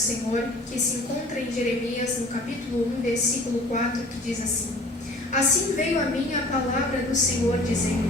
Senhor, que se encontra em Jeremias, no capítulo 1, versículo 4, que diz assim: Assim veio a mim a palavra do Senhor, dizendo: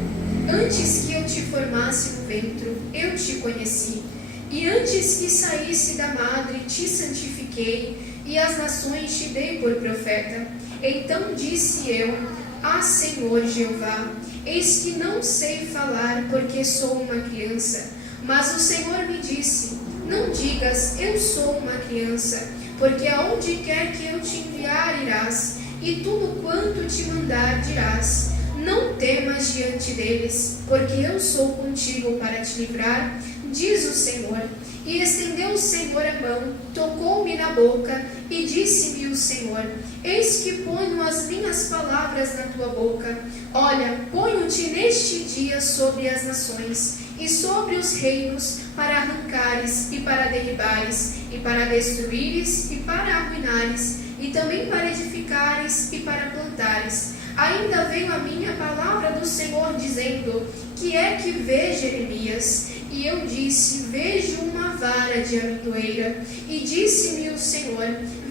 Antes que eu te formasse no ventre, eu te conheci, e antes que saísse da madre, te santifiquei, e as nações te dei por profeta. Então disse eu: Ah, Senhor Jeová, eis que não sei falar, porque sou uma criança. Mas o Senhor me disse: Não digas, eu sou uma criança, porque aonde quer que eu te enviar irás, e tudo quanto te mandar dirás. Não temas diante deles, porque eu sou contigo para te livrar, diz o Senhor. E estendeu o Senhor a mão, tocou-me na boca, e disse-me o Senhor: Eis que ponho as minhas palavras na tua boca. Olha, ponho-te neste dia sobre as nações, e sobre os reinos, para arrancares, e para derribares, e para destruíres, e para arruinares, e também para edificares, e para plantares. Ainda veio a mim a palavra do Senhor, dizendo: Que é que vê, Jeremias? E eu disse: Vejo uma vara de amendoeira. E disse-me o Senhor: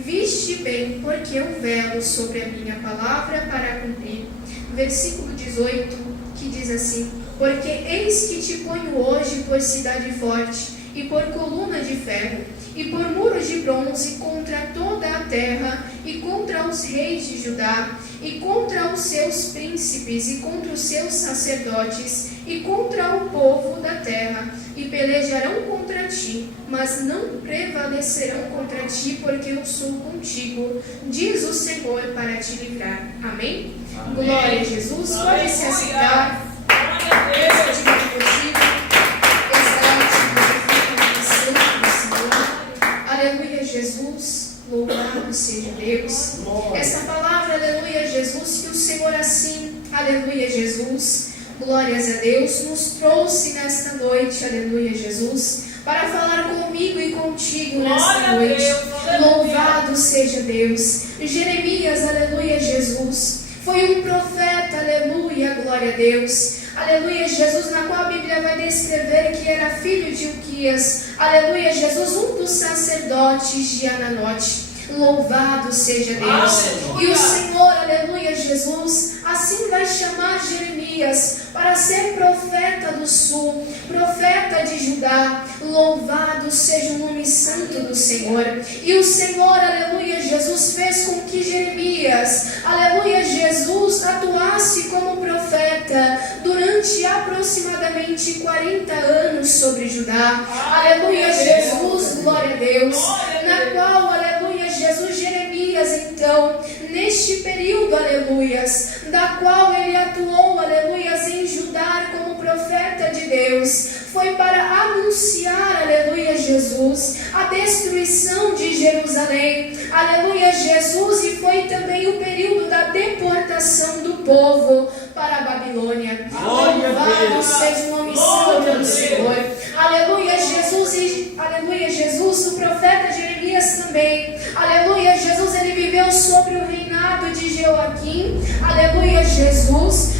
Viste bem, porque eu velo sobre a minha palavra para cumprir. Versículo 18, que diz assim: Porque eis que te ponho hoje por cidade forte, e por coluna de ferro, e por muros de bronze contra toda a terra, e contra os reis de Judá, e contra os seus príncipes, e contra os seus sacerdotes, e contra o povo da terra, e pelejarão contra ti, mas não prevalecerão contra ti, porque eu sou contigo, diz o Senhor, para te livrar. Amém? Amém. Glória a Jesus. Pode se assentar. Esse dia de contigo. Aleluia, Jesus, louvado seja Deus. Essa palavra, aleluia, Jesus, que o Senhor assim, aleluia, Jesus, glórias a Deus, nos trouxe nesta noite, aleluia, Jesus, para falar comigo e contigo nesta noite. Louvado seja Deus. Jeremias, aleluia, Jesus, foi um profeta, aleluia, glória a Deus. Aleluia, Jesus, na qual a Bíblia vai descrever que era filho de Uquias. Aleluia, Jesus, um dos sacerdotes de Ananote. Louvado seja Deus. Aleluia. E o Senhor, aleluia, Jesus, assim vai chamar Jeremias para ser profeta do sul, profeta de Judá. Louvado seja o nome santo do Senhor. E o Senhor, aleluia, Jesus, fez com que Jeremias, aleluia, Jesus, atuasse como profeta durante aproximadamente 40 anos sobre Judá. Aleluia, Jesus, glória a Deus. Na qual, aleluia, Jesus, Jeremias, então, neste período, aleluias, da qual ele atuou, aleluias, em Judá como profeta de Deus, foi para anunciar, aleluia, Jesus, a destruição de Jerusalém, aleluia, Jesus, e foi também o período da deportação do povo para a Babilônia. Louvado seja o nome santo do Senhor. Aleluia, Jesus, e aleluia, Jesus, o profeta Jeremias também, aleluia, Jesus, ele viveu sobre o reinado de Joaquim, aleluia, Jesus,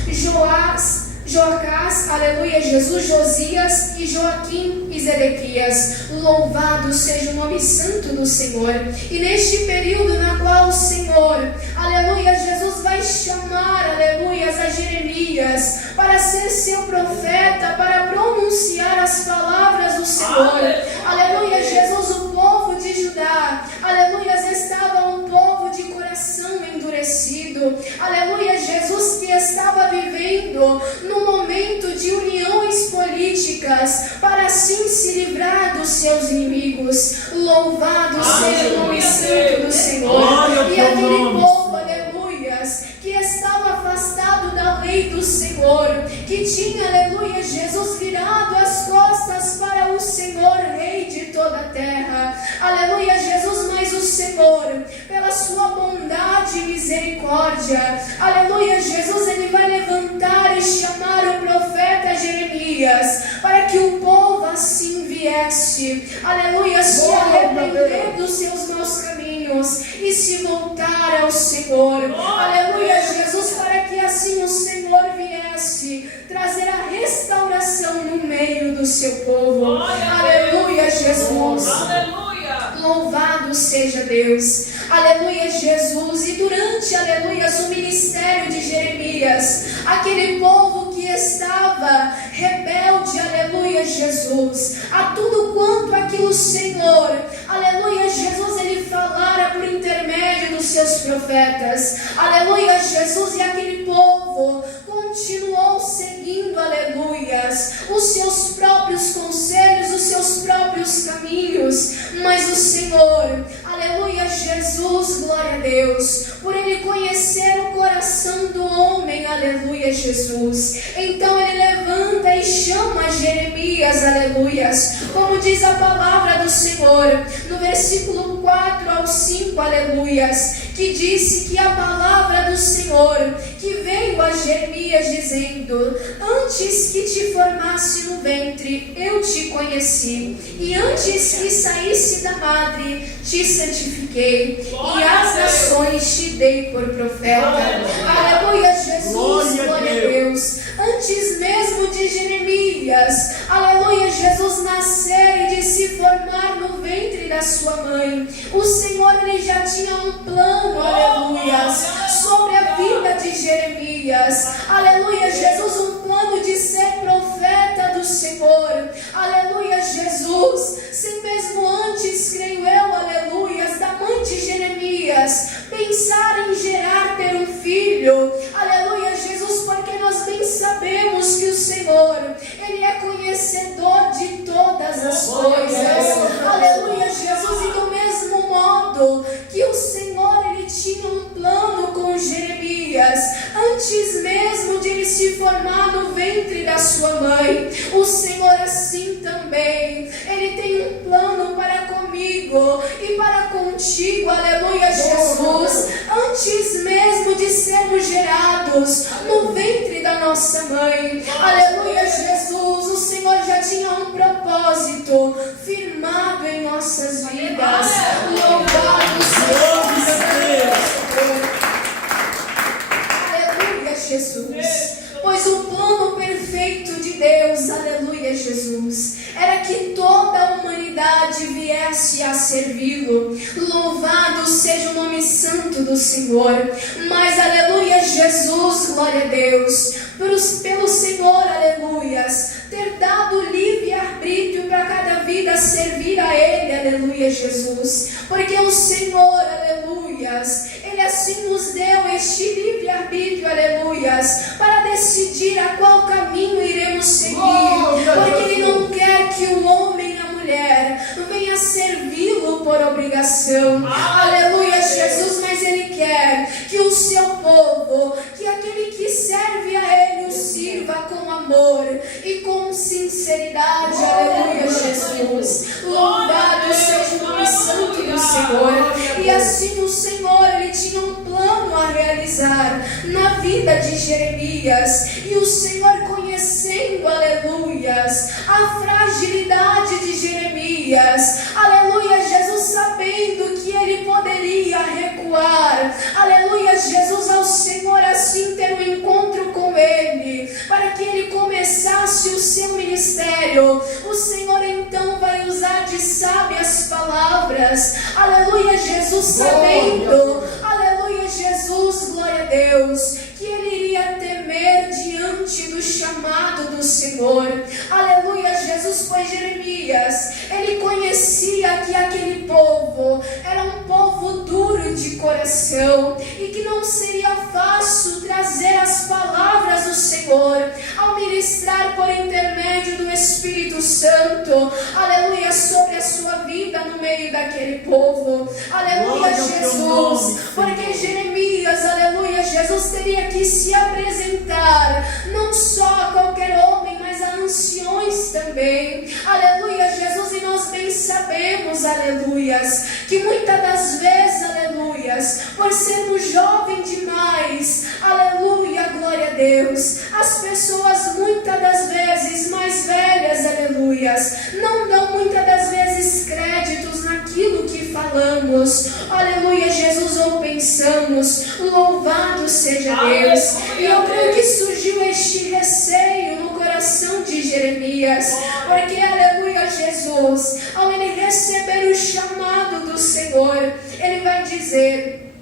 Joacás, aleluia, Jesus, Josias e Joaquim e Zedequias. Louvado seja o nome santo do Senhor. E neste período na qual o Senhor, aleluia, Jesus vai chamar, aleluia, a Jeremias para ser seu profeta, para pronunciar as palavras do Senhor. Aleluia, Jesus, o povo de Judá, aleluia, estava um povo de coração endurecido. Aleluia, Jesus, que estava vivendo num momento de uniões políticas para assim se livrar dos seus inimigos. Louvado seja o nome santo do Senhor. E aquele povo, aleluias, que estava afastado da lei do Senhor, que tinha, aleluia, Jesus, virado as costas para o Senhor, Rei de toda a terra. Aleluia, Jesus, mas o Senhor, pela sua bondade e misericórdia, aleluia, Jesus, ele vai levantar e chamar o profeta Jeremias para que o povo assim viesse, aleluia, se arrepender dos seus maus caminhos e se voltar ao Senhor. Aleluia, Jesus, para que assim o Senhor viesse trazer a restauração no meio do seu povo. Aleluia, Jesus. Aleluia. Louvado Louvado seja Deus. Aleluia, Jesus. E durante, aleluia, o ministério de Jeremias, aquele povo que estava rebelde, aleluia, Jesus, a tudo quanto aquilo, Senhor, aleluia, Jesus, ele falara por intermédio dos seus profetas, aleluia, Jesus, e aquele povo continuou seguindo, aleluias, os seus próprios conselhos, os seus próprios caminhos, mas o Senhor, aleluia, Jesus, glória a Deus, por ele conhecer o coração do homem, aleluia, Jesus, então ele levanta e chama Jeremias, aleluias, como diz a palavra do Senhor, no versículo 4 ao 5, aleluias, que disse que a palavra do Senhor, que veio a Jeremias dizendo: antes que te formasse no ventre, eu te conheci, e antes que saísse da madre, te santifiquei, e às nações te dei por profeta. Aleluia, Jesus, glória a Deus. Antes mesmo de Jeremias, aleluia, Jesus nascer e de se formar no ventre da sua mãe, o Senhor, ele já tinha um plano, aleluia, sobre a vida de Jeremias, aleluia, Jesus, um plano de ser profeta do Senhor, aleluia, Jesus, sem mesmo antes, creio eu, aleluia, da mãe de Jeremias pensar em gerar ter um filho, aleluia, Jesus, porque nós bem sabemos que o Senhor, ele é conhecedor de todas as coisas, aleluia, Jesus, e do mesmo modo que o Senhor, ele tinha um plano com Jeremias, antes mesmo de ele se formar no ventre da sua mãe, o Senhor assim também, ele tem um plano para comigo e para contigo, aleluia, Jesus, antes mesmo de sermos gerados no ventre da nossa mãe, aleluia, Jesus, o Senhor já tinha um propósito firmado em nossas vidas. Louvado seja Deus. Aleluia, Jesus. Pois o plano perfeito de Deus, aleluia, Jesus, era que toda a humanidade viesse a servi-lo. Louvado seja o nome santo do Senhor. Mas, aleluia, Jesus, glória a Deus, pelo Senhor, aleluias, ter dado livre arbítrio para cada vida servir a Ele, aleluia, Jesus, porque o Senhor, aleluias, Ele assim nos deu este livre arbítrio, aleluias, para decidir a qual caminho iremos seguir, porque Ele não quer que o homem e a mulher venha servi-lo por obrigação, aleluia, Jesus, mas Ele quer que o seu povo, que aquele que serve a Ele o sirva com amor e com sinceridade, aleluia, Jesus, louvado seja o nome santo do Senhor. E assim o Senhor, ele tinha um plano a realizar na vida de Jeremias, e o Senhor, conhecendo, aleluias, a fragilidade de Jeremias, aleluia, Jesus, sabendo que ele poderia recuar, aleluia, Jesus, ao Senhor assim ter um encontro com ele, para que ele começasse o seu ministério, o Senhor então vai usar de sábias palavras, aleluia, Jesus, sabendo, aleluia, Jesus, glória a Deus, que ele iria temer diante do chamado do Senhor, aleluia, Jesus, pois Jeremias, ele conhecia que aquele povo era um povo duro de coração, e que não seria fácil trazer as palavras do Senhor, ao ministrar por intermédio do Espírito Santo, aleluia, sobre a sua vida no meio daquele povo, aleluia, Jesus, porque Jeremias, aleluia, Jesus, teria que se apresentar não só a qualquer homem, mas a anciões também, aleluia, Jesus, e nós bem sabemos, aleluias, que muitas das vezes, aleluias, por sermos jovens demais, aleluia, glória a Deus, as pessoas muitas das vezes mais velhas, aleluias, não dão muitas das vezes créditos naquilo que falamos, aleluia, Jesus, ou pensamos, louvado seja Deus, e eu creio que surgiu este receio no coração de Jeremias, porque, aleluia, Jesus, ao ele receber o chamado do Senhor, dizer: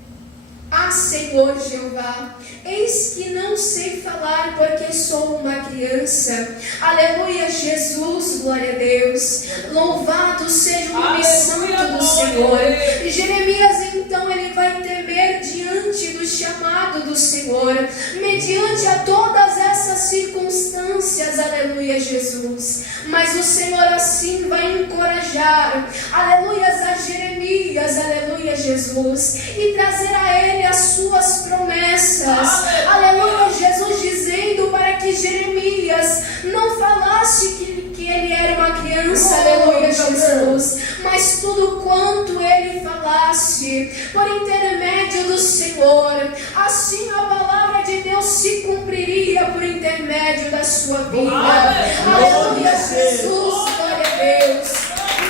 Ah, Senhor Jeová, eis que não sei falar porque sou uma criança. Aleluia, Jesus, glória a Deus. Louvado seja o nome santo do Senhor. Jeremias, então, ele vai temer diante do chamado do Senhor, mediante a todas essas circunstâncias, aleluia, Jesus. Mas o Senhor assim vai encorajar, aleluia, a Jeremias, aleluia, Jesus, e trazer a ele as suas promessas, aleluia, Jesus, dizendo para que Jeremias não falasse que ele era uma criança, aleluia, Jesus, mas tudo quanto ele falasse, por intermédio do Senhor, assim a palavra de Deus se cumpriria por intermédio da sua vida. Aleluia, Jesus, glória a Deus.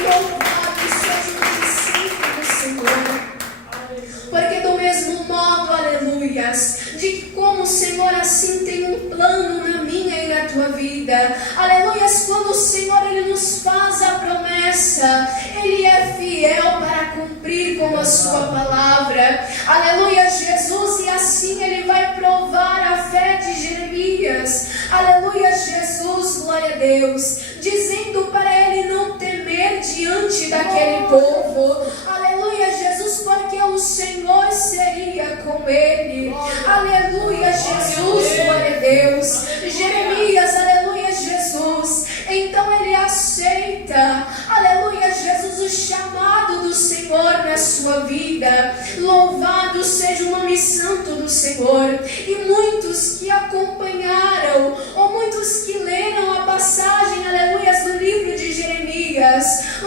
Louvado seja o nome santo do Senhor. Porque do mesmo modo, aleluias, de que como o Senhor assim tem um plano na minha e na tua vida, aleluias, quando o Senhor ele nos faz a promessa, ele é fiel para cumprir com a sua palavra, aleluia, Jesus, e assim ele vai provar a fé de Jeremias, aleluia, Jesus, glória a Deus, dizendo para ele não temer diante daquele povo, aleluia, Jesus, porque o Senhor seria com ele, aleluia, Jesus, glória a Deus. Jeremias, aleluia, Jesus, então ele aceita, aleluia, Jesus, o chamado do Senhor na sua vida. Louvado seja o nome santo do Senhor. E muitos que acompanharam, ou muitos que leram a passagem, aleluia, do livro de Jeremias,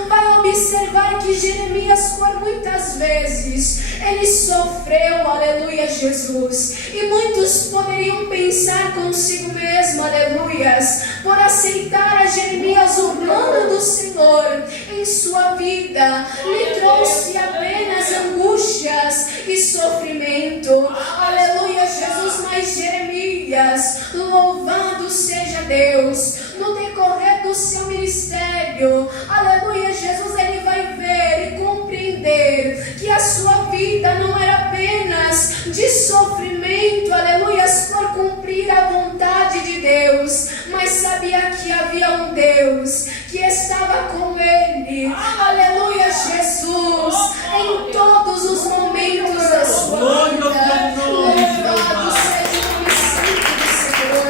vai observar que Jeremias, por muitas vezes, ele sofreu, aleluia, Jesus. E muitos poderiam pensar consigo mesmo, aleluias, por aceitar a Jeremias o plano do Senhor em sua vida, lhe trouxe apenas angústias e sofrimento, aleluia, Jesus. Mas Jeremias, louvado seja Deus, no decorrer do seu ministério, aleluia, Jesus, ele vai ver e compreender que a sua vida não era apenas de sofrimento, aleluia, por cumprir a vontade de Deus, mas sabia que havia um Deus que estava com ele, aleluia, Jesus, em todos os momentos da sua vida. Louvado seja o nome santo do Senhor,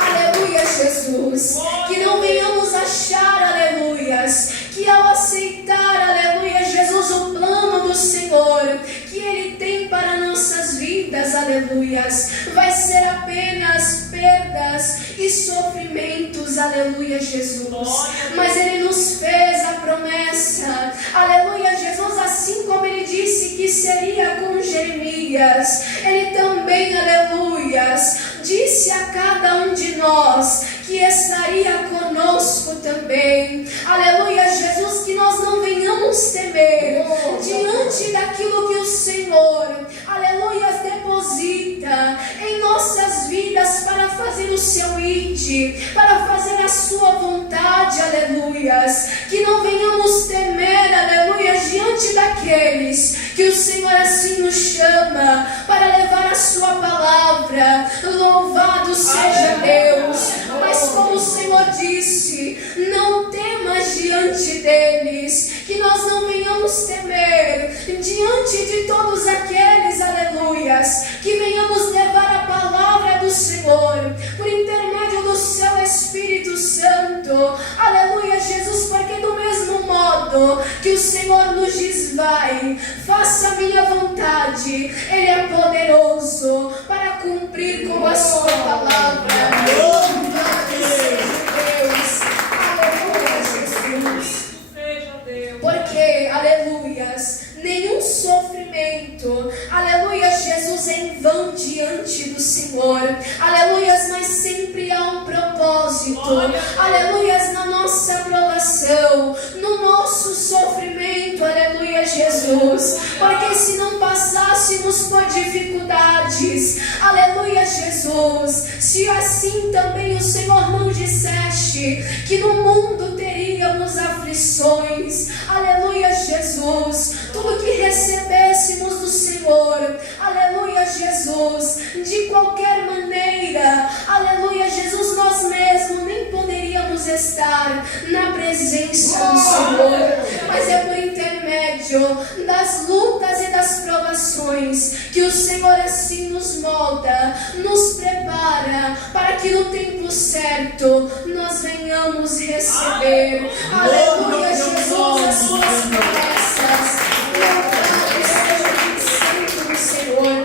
aleluia, Jesus. Que não venhamos achar, aleluias, que ao aceitar, aleluia, Jesus, o plano do Senhor que ele tem para nossas vidas, aleluias, vai ser apenas perdas e sofrimentos, aleluia, Jesus. Mas ele nos fez a promessa, aleluia, Jesus, assim como ele disse que seria com Jeremias, ele também, aleluias, disse a cada um de nós que estaria conosco também, aleluia, Jesus, que nós não venhamos temer diante daquilo que o Senhor, aleluia, deposita em nossas vidas para fazer o seu ide, para fazer a sua vontade, aleluias, que não venhamos temer, aleluia, diante daqueles que o Senhor assim nos chama para levar a sua palavra. Louvado seja Deus. Mas como o Senhor disse, não temas diante deles, que nós não venhamos temer diante de todos aqueles, aleluias, que venhamos levar a palavra do Senhor por intermédio do seu Espírito Santo, aleluia, Jesus, porque do mesmo modo que o Senhor nos diz, vai, faça a minha vontade, ele é poderoso para cumprir com a sua palavra. Porque, aleluias, nenhum sofrimento, aleluia, Jesus, é em vão diante do Senhor, aleluias, mas sempre há um propósito, aleluias, na nossa provação, no nosso sofrimento, aleluia, Jesus, porque se não passássemos por dificuldades, aleluia, Jesus, se assim também o Senhor não disseste que no mundo teríamos aflições, aleluia, Jesus, tudo que recebêssemos do Senhor, aleluia, Jesus, de qualquer maneira, aleluia, Jesus, nós mesmos nem poderíamos estar na presença do Senhor, mas é por intermédio das lutas e das provações que o Senhor assim nos molda, nos prepara para que no tempo certo nós venhamos receber, aleluia, Jesus, as suas promessas. Louvado seja o nome santo do Senhor,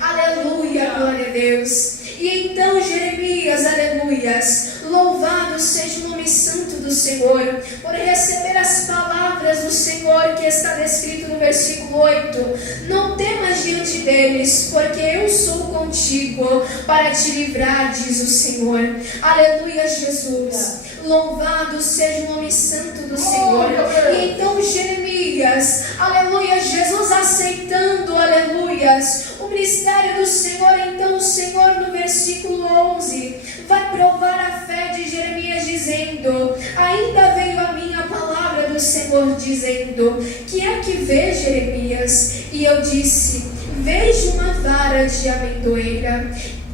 aleluia, glória a Deus. E então Jeremias, aleluias, louvado seja o nome santo do Senhor, por receber as palavras do Senhor que está descrito no versículo 8. Não temas diante deles, porque eu sou contigo para te livrar, diz o Senhor. Aleluia, Jesus. Louvado seja o nome santo do Senhor. E então Jeremias, aleluia, Jesus aceitando, aleluias, o ministério do Senhor. Então o Senhor no versículo 11 vai provar a fé de Jeremias dizendo: ainda veio a mim a palavra do Senhor dizendo: que é que vê, Jeremias? E eu disse: vejo uma vara de amendoeira.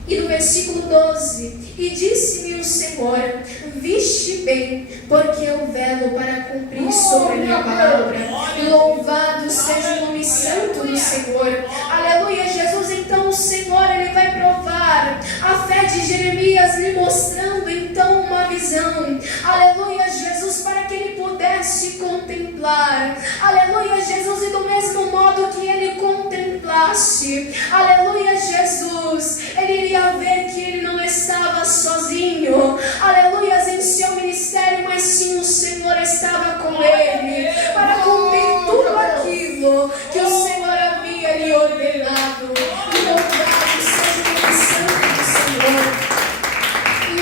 E no versículo 12: e disse-me o Senhor: viste bem, porque eu velo para cumprir sobre a minha palavra. Louvado seja o nome santo do Senhor. Aleluia, Jesus. Então o Senhor, Ele vai provar a fé de Jeremias, lhe mostrando então uma visão. Aleluia, Jesus, para que ele pudesse contemplar. Aleluia, Jesus. E do mesmo modo que ele contemplasse, aleluia, Jesus, ele iria ver que ele não estava sozinho, aleluia, em seu ministério, mas sim o Senhor estava com ele, para cumprir tudo aquilo que o Senhor havia lhe ordenado. Louvado seja o nome santo do Senhor.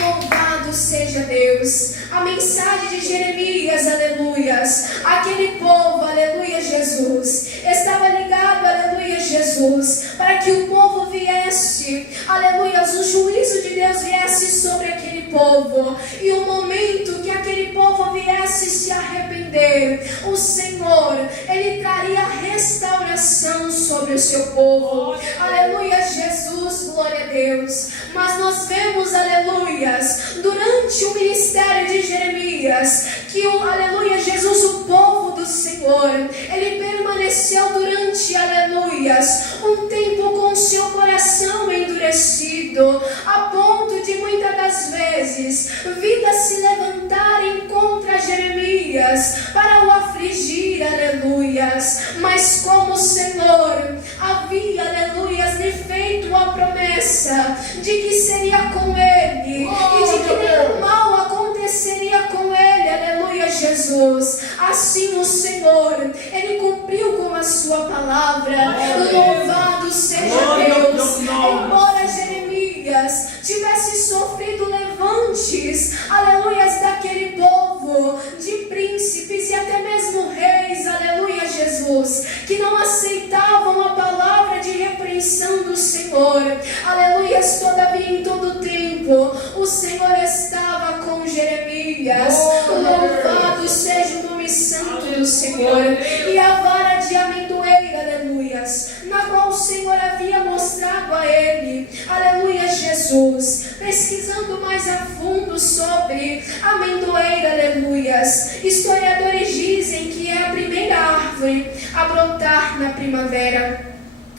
Louvado seja Deus. A mensagem de Jeremias, aleluias, aquele povo, aleluia, Jesus, estava ligado, aleluia, Jesus, para que o povo viesse, aleluia, o juízo de Deus viesse sobre aquele povo, e o momento que aquele povo viesse se arrepender, o Senhor, Ele traria restauração sobre o seu povo. Aleluia, Jesus, glória a Deus. Mas nós vemos, aleluias, durante o ministério de Jeremias, que aleluia, Jesus, o povo do Senhor, ele permaneceu durante, aleluias, um tempo com seu coração endurecido, a ponto de muitas das vezes vidas se levantarem contra Jeremias para o afligir, aleluias. Mas como o Senhor havia, aleluias, lhe feito a promessa de que seria com ele e de que nenhum mal aconteceria com ele, aleluia, Jesus, assim o Senhor, ele cumpriu com a sua palavra. Louvado seja Deus. Embora Jeremias tivesse sofrido levantes, aleluias, daquele povo, de príncipes e até mesmo reis, aleluia, Jesus, que não aceitavam a palavra de repreensão do Senhor, aleluias, todavia em todo tempo o Senhor estava com Jeremias. Louvado seja o nome santo do Senhor. E a vara de amendoeira, aleluias, na qual o Senhor havia mostrado a ele, aleluia, Jesus, pesquisando mais a fundo sobre a amendoeira, aleluias, historiadores dizem que é a primeira árvore a brotar na primavera.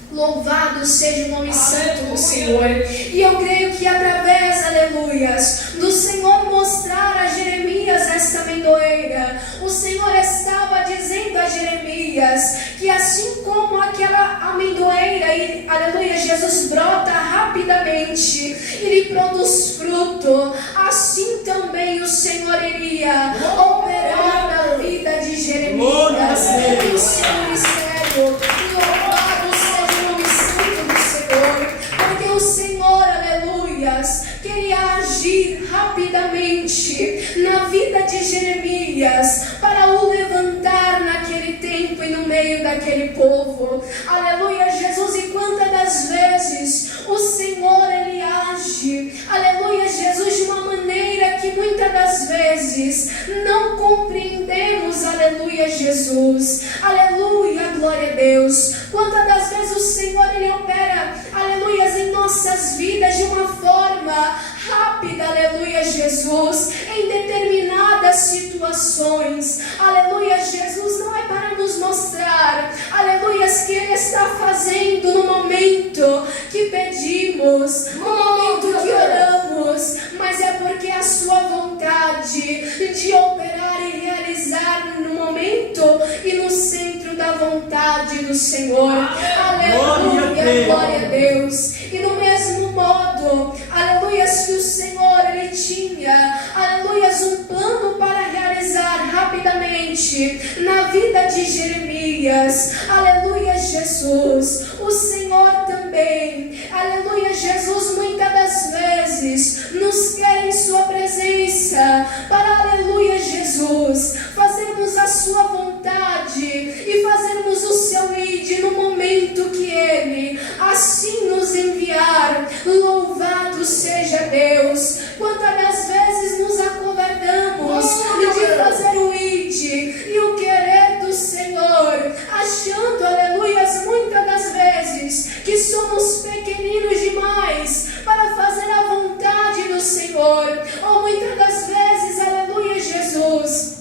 Louvado seja o nome santo do Senhor. E eu creio que através, aleluias, do Senhor mostrar a Jeremias esta amendoeira, o Senhor estava dizendo a Jeremias que assim como aquela amendoeira, aleluia, Jesus, brota rapidamente e lhe produz fruto, assim também o Senhor iria operar na vida de Jeremias, em seu ministério. Louvado seja o nome santo do Senhor, porque o Senhor, aleluias, queria agir agir rapidamente na vida de Jeremias para o levantar naquele tempo e no meio daquele povo. Aleluia, Jesus. E quantas das vezes o Senhor, Ele age, aleluia, Jesus, de uma maneira que muitas das vezes não compreendemos, aleluia, Jesus, aleluia, glória a Deus. Quantas das vezes o Senhor, Ele opera, aleluia, em nossas vidas de uma forma rápida, aleluia, Jesus, em determinadas situações, aleluia, Jesus, não é para nos mostrar, aleluia, que Ele está fazendo no momento que pedimos, no momento que oramos, mas é porque a sua vontade de operar e realizar no momento e no centro da vontade do Senhor. Aleluia, glória a Deus. E no mesmo modo, aleluia, que o Senhor, Ele tinha, aleluia, um plano para realizar rapidamente na vida de Jeremias, aleluia, Jesus, o Senhor também, aleluia, Jesus, muitas das vezes nos quer em sua presença para, aleluia, Jesus, fazermos a sua vontade e fazermos o seu id no momento que Ele assim nos enviar. Louvado seja Deus. Quantas das vezes nos acovardamos de fazer o id e o querer do Senhor, achando, aleluia, muitas das vezes que somos pequeninos demais para fazer a vontade do Senhor, ou muitas das vezes, aleluia, Jesus,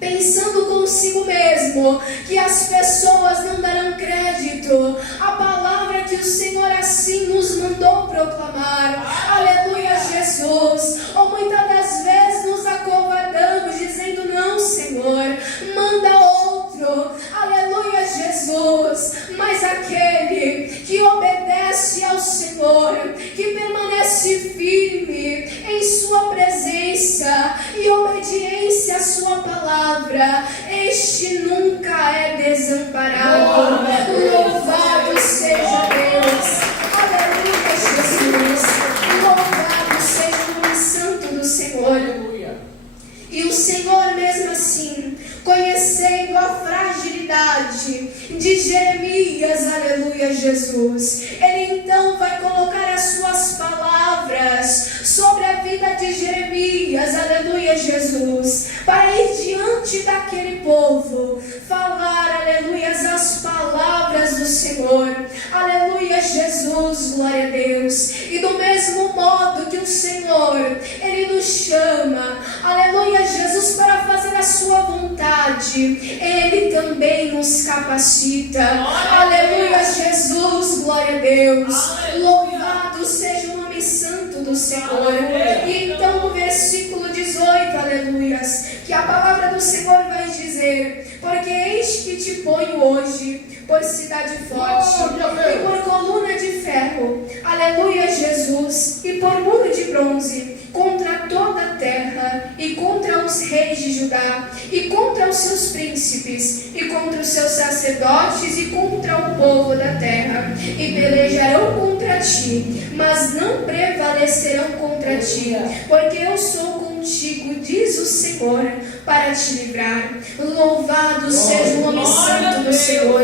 pensando consigo mesmo que as pessoas não darão crédito à palavra que o Senhor assim nos mandou proclamar, aleluia, Jesus, ou muitas das vezes nos acovardamos dizendo: não, Senhor, manda outro, aleluia, Jesus, mas aquele que obedece ao Senhor, que permanece firme em sua presença e obediência à sua palavra, este nunca é desamparado. Louvado seja Deus, aleluia, Jesus, louvado seja o nome santo do Senhor. E o Senhor, mesmo assim, conhecendo a fragilidade de Jeremias, aleluia, Jesus, Ele então vai colocar as suas palavras sobre a vida de Jeremias, aleluia, Jesus, para ir diante daquele povo, falar, aleluia, as palavras do Senhor, aleluia, Jesus, glória a Deus. E do mesmo modo que o Senhor, Ele nos chama, aleluia, Jesus, para fazer a sua vontade, Ele também nos capacita, aleluia, Jesus, glória a Deus, louvado seja o nome santo do Senhor. E então no versículo 18, aleluias, que a palavra do Senhor vai dizer: porque eis que te ponho hoje por cidade forte, e por coluna de ferro, aleluia, Jesus, e por muro de bronze, contra toda a terra, e contra os reis de Judá, e contra os seus príncipes, e contra os seus sacerdotes, e contra o povo da terra, e pelejarão contra ti, mas não prevalecerão contra ti, porque eu sou contigo, diz o Senhor, para te livrar. Louvado seja o nome santo do Senhor.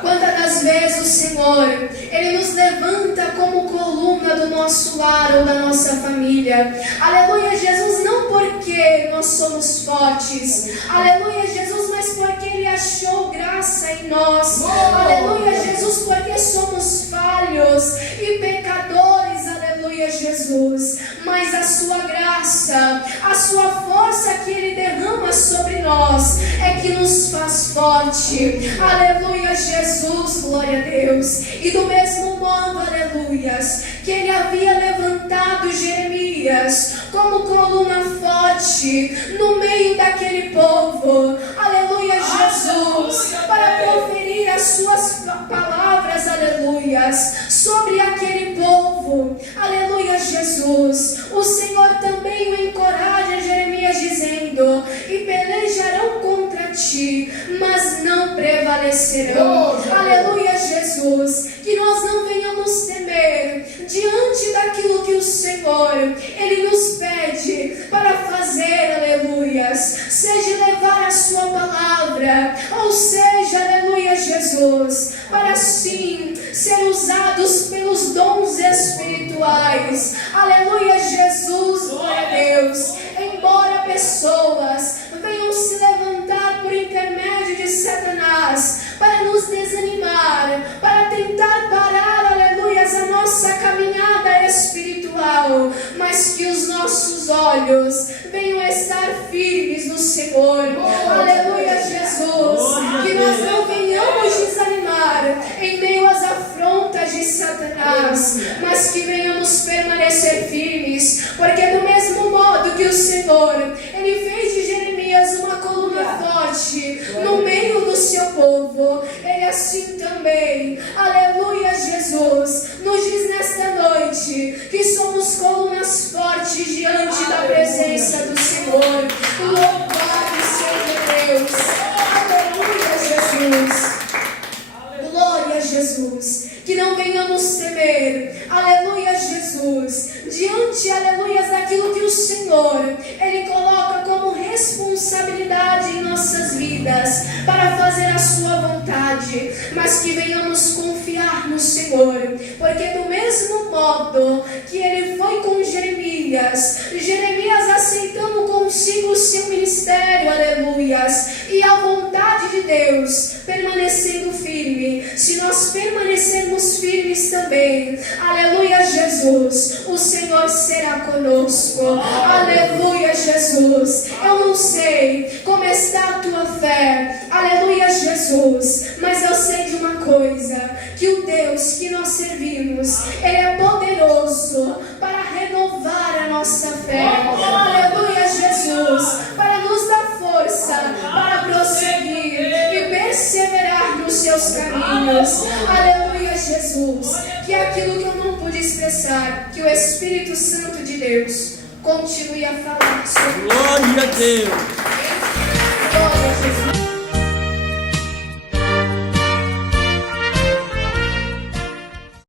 Quantas das vezes o Senhor, Ele nos levanta como coluna do nosso lar ou da nossa família, aleluia, Jesus, não porque nós somos fortes, aleluia, Jesus, mas porque Ele achou graça em nós, aleluia, Jesus, porque somos falhos e pecadores, aleluia, Jesus, mas a sua graça, a sua força que Ele derrama sobre nós é que nos faz forte, aleluia, Jesus, glória a Deus. E do mesmo modo, aleluias, que Ele havia levantado Jeremias como coluna forte no meio daquele povo, aleluia, Jesus, para proferir as suas palavras, aleluias, sobre aquele povo, aleluia, Jesus. O Senhor também o encoraja, Jeremias, dizendo: e pelejarão contra ti, mas não prevalecerão, aleluia, Jesus. Que nós não venhamos temer diante daquilo que o Senhor, Ele nos pede para fazer, aleluias, seja levar a sua palavra, ou seja, aleluia, Jesus, para assim ser usados pelos dons espirituais, aleluia, Jesus, glória a Deus. Embora pessoas venham se levantar por intermédio de Satanás para nos desanimar, para tentar parar, aleluias, a nossa caminhada espiritual, mas que os nossos olhos venham estar firmes no Senhor, aleluia, Jesus, que nós não venhamos desanimar em meio às afrontas de Satanás, mas que venhamos permanecer firmes, porque do mesmo modo que o Senhor, Ele fez de Jeremias uma coluna forte no meio do seu povo, Ele assim também, aleluia, Jesus, nos diz nesta noite que somos colunas fortes diante da presença do Senhor. Louvado seja Deus, aleluia, Jesus. Glória a Jesus, que não venhamos temer, aleluia, Jesus, diante, aleluia, daquilo que o Senhor, Ele coloca como responsabilidade em nossas vidas, para fazer a sua vontade, mas que venhamos confiar no Senhor, porque do mesmo modo que Ele foi com Jeremias aceitando consigo o seu ministério, aleluias, e a vontade de Deus, permanecendo firme, se nós permanecermos firmes também, aleluia, Jesus, o Senhor será conosco, aleluia, Jesus. Eu não sei como está a tua fé, aleluia, Jesus, mas eu sei de uma coisa, que o Deus que nós servimos, Ele é poderoso para renovar a nossa fé, aleluia, Jesus, para nos dar força, para prosseguir e perseverar nos seus caminhos, aleluia, Jesus, que aquilo que eu não pude expressar, que o Espírito Santo de Deus continue a falar sobre. Glória a Deus.